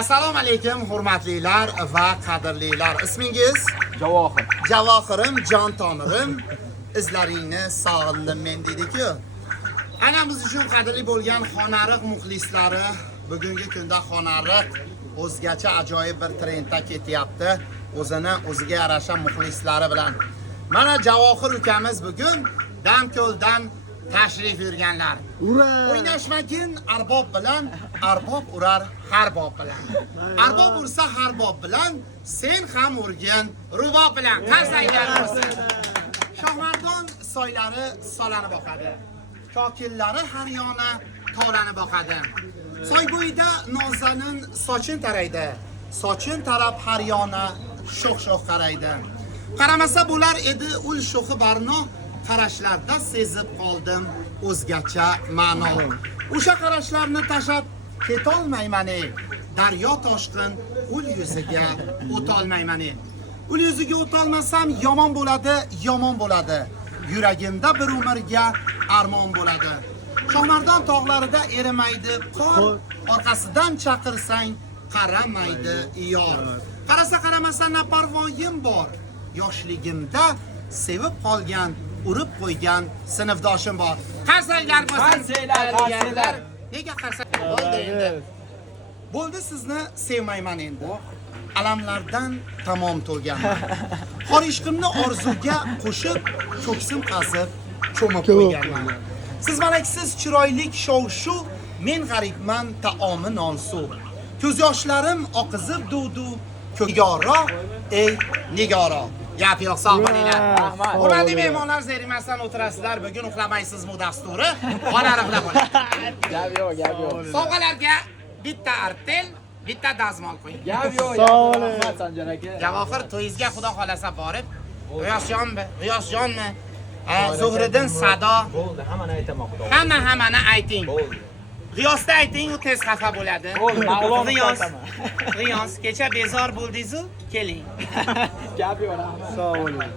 Assalomu alaykum hurmatlilar va qadrlilar. Ismingiz? Javohir. Javohirim, jon tomirim. Izlaringni sog'indim men dedi-ku. Ana biz uchun qadrli bo'lgan Xonariq muxlislari bugungi kunda Xonariq o'zgacha ajoyib bir trendda ketyapti. O'ziga yarasha muxlislari bilan. Mana Javohir ukamiz bugun Damko'ldan tashrif yurganlar. O'ynashmagin arbob bilan, arbob urar har bob bilan. Arbob ursa har bob bilan, sen ham urgin rubob bilan. Qarsanglar bo'lsin. Shohmardon soylari solani boqadi. Kokillari har yona tolani boqadi. Soy bo'yida nozanin sochin taraydi. Sochin tarab har yona sho'x-sho'x qaraydi. Qaramasa bo'lar edi ul sho'xi barno, qarashlarda sezib qoldim o'zgacha ma'no. O'sha qarashlarni tashab ketolmayman, daryo toshqin ul yuziga o'tolmayman. Ul yuziga o'tolmasam yomon bo'ladi, yomon bo'ladi. Yuragimda bir umrga armon bo'ladi. Shohmardon tog'larida erimaydi qor, orqasidan chaqirsang qaramaydi yor. Qarasa qaramasa na parvoyim bor. Yoshligimda sevib qolgan, urib qo'ygan sinfdoshim bor. Qarsanglar bo'lsin. Qarsanglar. Nega qarsang? Bo'ldi endi. Bo'ldi, sizni sevmayman endi. Alamlardan tamom to'lganman. Qor ishqimni orzuga qo'shib, ko'ksim qazib, cho'mib qo'yganman. Siz malaksiz chiroylik shov-shu, men g'aribman taomi non-suv. Ko'z yoshlarim oqizib duv-duv, nigoro, ey nigoro. Gap yo'q, sog' bo'linglar. Rahmat. Hurmatli mehmonlar, zerimasdan o'tirasizlar. Bugun uxlamaysizmi dasturi? Xonariqda bo'ling. Gap yo'q. Sovg'alarga bitta artel, bitta dazmol qo'ying. Gap yo'q. Rahmat Sanjar aka. Javohir to'yizga xudo xolasa borib, G'iyosjonmi? Zuhriddin Sado. Bo'ldi, hammani aytaman xudo. Hammani ayting. Bo'ldi. G'iyosda ayting, u tez xafa bo'ladi. Bo'ldi, ma'lumot G'iyos, kecha bezor bo'ldingiz-ku, keling. Gap yo'q, rahmat. Sağ olun.